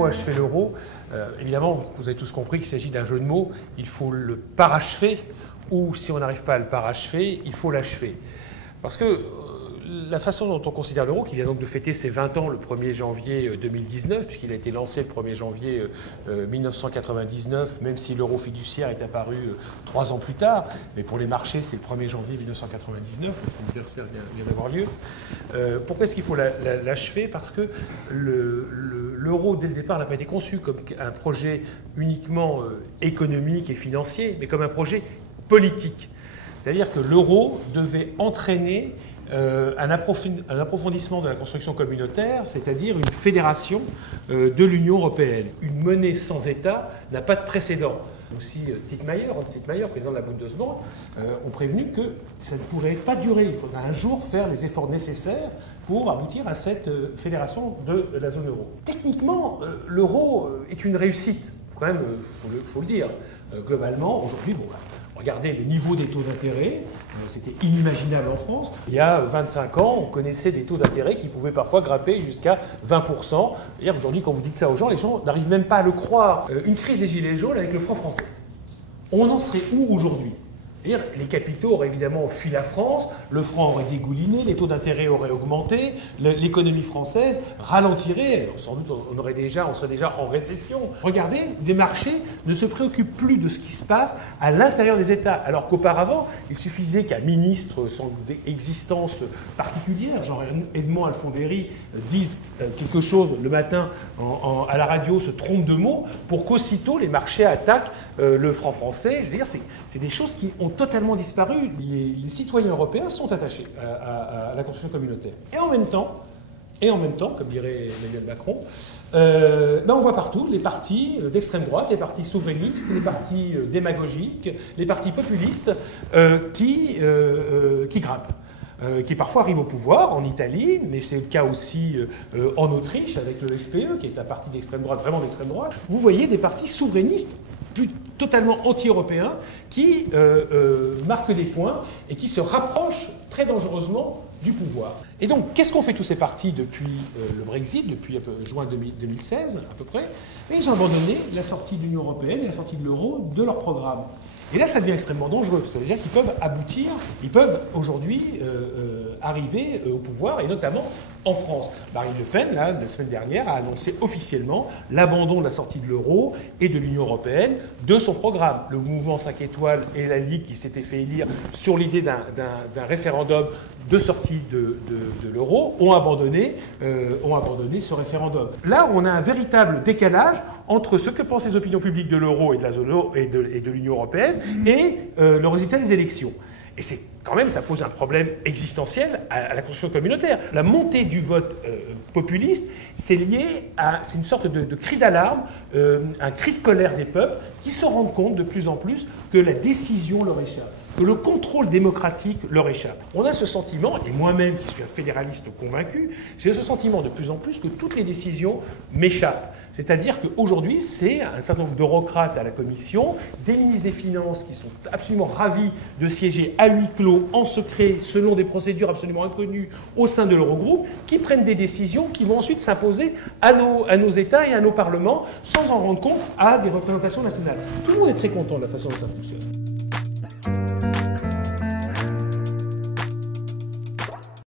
faut achever l'euro. Évidemment, vous avez tous compris qu'il s'agit d'un jeu de mots. Il faut le parachever, ou si on n'arrive pas à le parachever, il faut l'achever. Parce que la façon dont on considère l'euro, qui vient donc de fêter ses 20 ans le 1er janvier 2019, puisqu'il a été lancé le 1er janvier 1999, même si l'euro fiduciaire est apparu 3 ans plus tard, mais pour les marchés, c'est le 1er janvier 1999, l'anniversaire vient d'avoir lieu. Pourquoi est-ce qu'il faut l'achever? Parce que l'euro, dès le départ, n'a pas été conçu comme un projet uniquement économique et financier, mais comme un projet politique. C'est-à-dire que l'euro devait entraîner un approfondissement de la construction communautaire, c'est-à-dire une fédération de l'Union européenne. Une monnaie sans État n'a pas de précédent. Aussi, Hans Tietmeyer, président de la Bundesbank, ont prévenu que ça ne pourrait pas durer. Il faudra un jour faire les efforts nécessaires pour aboutir à cette fédération de la zone euro. Techniquement, l'euro est une réussite. Quand même, faut le dire. Globalement, aujourd'hui, regardez le niveau des taux d'intérêt, c'était inimaginable en France. Il y a 25 ans, on connaissait des taux d'intérêt qui pouvaient parfois grimper jusqu'à 20%. Aujourd'hui, quand vous dites ça aux gens, les gens n'arrivent même pas à le croire. Une crise des gilets jaunes avec le franc français. On en serait où aujourd'hui? Les capitaux auraient évidemment fui la France, le franc aurait dégouliné, les taux d'intérêt auraient augmenté, l'économie française ralentirait, sans doute on serait déjà en récession. Regardez, les marchés ne se préoccupent plus de ce qui se passe à l'intérieur des États, alors qu'auparavant, il suffisait qu'un ministre sans existence particulière, genre Edmond Alfonderie, dise quelque chose le matin à la radio, se trompe de mots, pour qu'aussitôt les marchés attaquent le franc français. Je veux dire, c'est des choses qui ont totalement disparu. Les citoyens européens sont attachés à la construction communautaire. Et en même temps, comme dirait Emmanuel Macron, on voit partout les partis d'extrême droite, les partis souverainistes, les partis démagogiques, les partis populistes qui grimpent. Qui parfois arrivent au pouvoir, en Italie, mais c'est le cas aussi en Autriche, avec le FPE, qui est un parti d'extrême droite, vraiment d'extrême droite. Vous voyez des partis souverainistes, totalement anti-européens, qui marquent des points et qui se rapprochent très dangereusement du pouvoir. Et donc, qu'est-ce qu'ont fait tous ces partis depuis le Brexit, depuis juin 2016 à peu près? Et ils ont abandonné la sortie de l'Union européenne et la sortie de l'euro de leur programme. Et là, ça devient extrêmement dangereux. Ça veut dire qu'ils peuvent aboutir, ils peuvent aujourd'hui arriver au pouvoir, et notamment en France. Marine Le Pen, là, la semaine dernière, a annoncé officiellement l'abandon de la sortie de l'euro et de l'Union européenne de son programme. Le mouvement 5 étoiles et la Ligue, qui s'était fait élire sur l'idée d'un référendum de sortie de l'euro, ont abandonné ce référendum. Là, on a un véritable décalage entre ce que pensent les opinions publiques de l'euro et de la zone euro et de l'Union européenne et le résultat des élections. Et c'est quand même, ça pose un problème existentiel à la construction communautaire. La montée du vote populiste, c'est lié à, c'est une sorte de cri d'alarme, un cri de colère des peuples qui se rendent compte de plus en plus que la décision leur échappe, que le contrôle démocratique leur échappe. On a ce sentiment, et moi-même qui suis un fédéraliste convaincu, j'ai ce sentiment de plus en plus que toutes les décisions m'échappent. C'est-à-dire qu'aujourd'hui, c'est un certain nombre d'eurocrates à la Commission, des ministres des Finances qui sont absolument ravis de siéger à huis clos, en secret, selon des procédures absolument inconnues au sein de l'Eurogroupe, qui prennent des décisions qui vont ensuite s'imposer à nos États et à nos parlements, sans en rendre compte à des représentations nationales. Tout le monde est très content de la façon dont ça fonctionne.